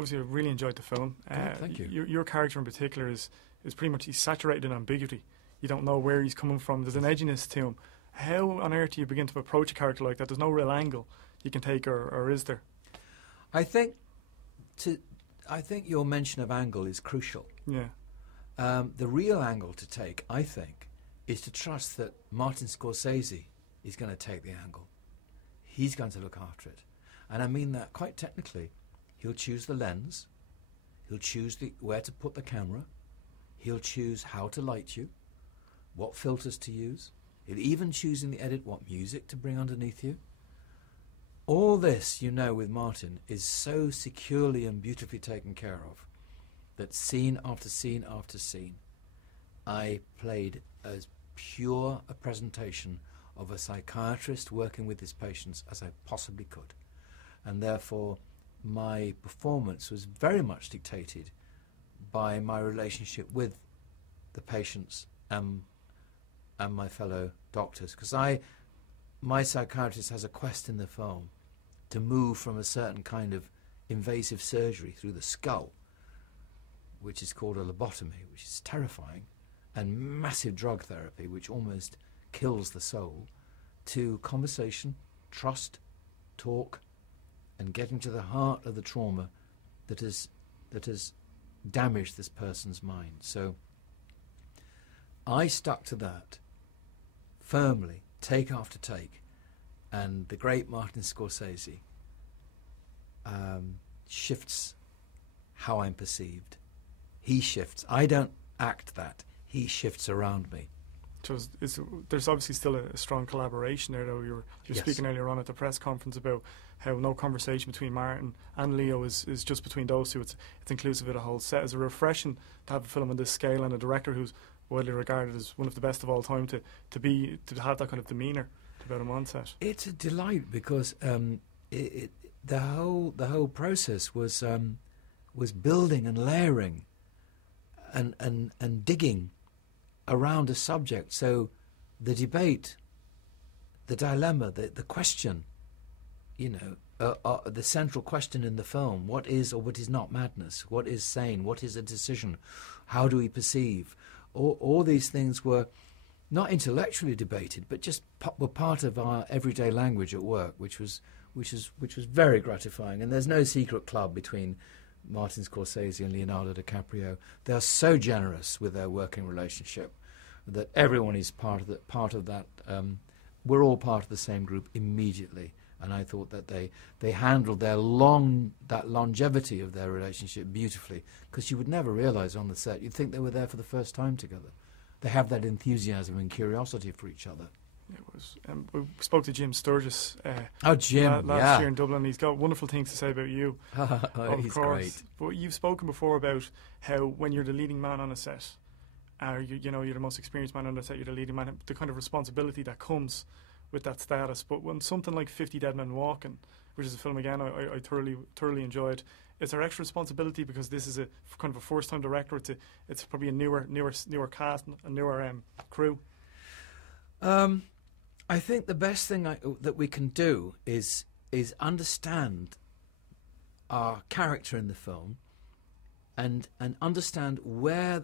obviously I really enjoyed the film. Thank you. Your character in particular is pretty much, he's saturated in ambiguity. You don't know where he's coming from. There's an edginess to him. How on earth do you begin to approach a character like that? There's no real angle you can take, or is there? I think your mention of angle is crucial. Yeah. The real angle to take, I think, is to trust that Martin Scorsese is going to take the angle. He's going to look after it. And I mean that quite technically. He'll choose the lens. He'll choose where to put the camera. He'll choose how to light you, what filters to use. He'll even choose in the edit what music to bring underneath you. All this, you know, with Martin is so securely and beautifully taken care of that scene after scene after scene, I played as pure a presentation of a psychiatrist working with his patients as I possibly could. And therefore, my performance was very much dictated by my relationship with the patients and my fellow doctors. Because my psychiatrist has a quest in the film to move from a certain kind of invasive surgery through the skull, which is called a lobotomy, which is terrifying, and massive drug therapy, which almost kills the soul, to conversation, trust, talk, and getting to the heart of the trauma that has damaged this person's mind. So I stuck to that firmly, take after take, and the great Martin Scorsese shifts how I'm perceived. He shifts. I don't act that. He shifts around me. So there's obviously still a strong collaboration there, though. You're Yes. speaking earlier on at the press conference about how no conversation between Martin and Leo is just between those two. It's inclusive of the whole set. Is it refreshing to have a film on this scale and a director who's widely regarded as one of the best of all time to have that kind of demeanour about him on set? It's a delight because the whole process was building and layering and digging around a subject. So the debate, the dilemma, the question, you know, the central question in the film: what is or what is not madness? What is sane? What is a decision? How do we perceive? All these things were not intellectually debated, but just were part of our everyday language at work, which was very gratifying. And there's no secret club between Martin Scorsese and Leonardo DiCaprio. They are so generous with their working relationship that everyone is part of that. We're all part of the same group immediately. And I thought that they handled that longevity of their relationship beautifully, because you would never realize on the set. You'd think they were there for the first time together. They have that enthusiasm and curiosity for each other. It was. We spoke to Jim Sturgis last year in Dublin. He's got wonderful things to say about you. He's great. But you've spoken before about how when you're the leading man on a set, you know, you're the most experienced man on the set, you're the leading man, the kind of responsibility that comes with that status. But when something like 50 Dead Men Walking, which is a film again I thoroughly enjoyed, is there extra responsibility because this is a kind of a first-time director? It's probably a newer cast, a newer crew. I think the best thing that we can do is understand our character in the film, and understand where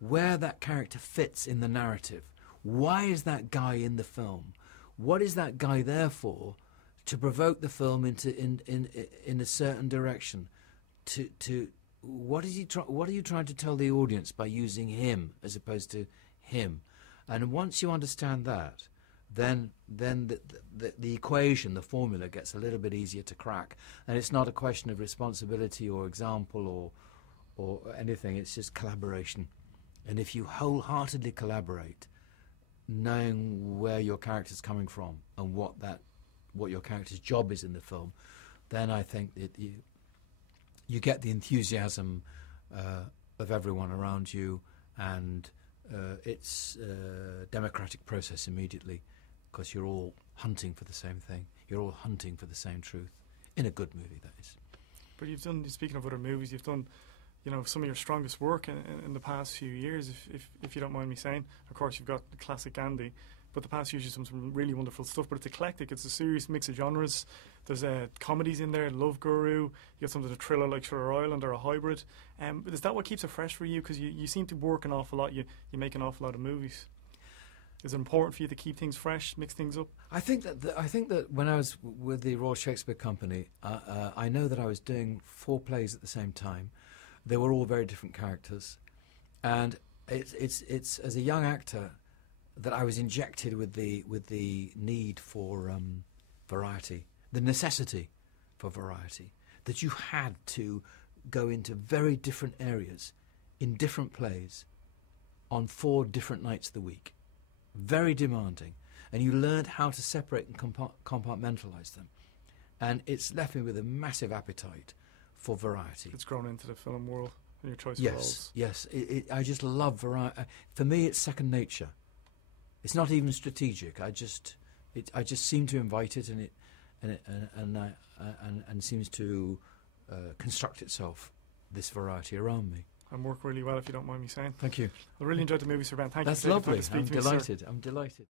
that character fits in the narrative. Why is that guy in the film? What is that guy there for? To provoke the film in a certain direction. What are you trying to tell the audience by using him as opposed to him? And once you understand that, then the equation, the formula, gets a little bit easier to crack. And it's not a question of responsibility or example or anything. It's just collaboration. And if you wholeheartedly collaborate, knowing where your character's coming from and what your character's job is in the film, then I think that you get the enthusiasm of everyone around you, and it's a democratic process immediately, because you're all hunting for the same thing. You're all hunting for the same truth, in a good movie, that is. But you've done, speaking of other movies, you've done, you know, some of your strongest work in the past few years, if you don't mind me saying. Of course, you've got the classic Andy, but the past usually some really wonderful stuff. But it's eclectic. It's a serious mix of genres. There's comedies in there, Love Guru. You got something to thriller like Shutter Island or a hybrid. But is that what keeps it fresh for you? Because you seem to work an awful lot. You make an awful lot of movies. Is it important for you to keep things fresh, mix things up? I think that when I was with the Royal Shakespeare Company, I know that I was doing 4 plays at the same time. They were all very different characters, and it's as a young actor that I was injected with the need for variety, the necessity for variety, that you had to go into very different areas in different plays on 4 different nights of the week. Very demanding, and you learned how to separate and compartmentalise them, and it's left me with a massive appetite for variety. It's grown into the film world and your choice of roles. Yes, I just love variety. For me, it's second nature. It's not even strategic. I just seem to invite it, and seems to construct itself, this variety around me. And work really well, if you don't mind me saying. Thank you. I really enjoyed the movie, Sir Ben. Thank That's you. That's lovely. I'm delighted. I'm delighted.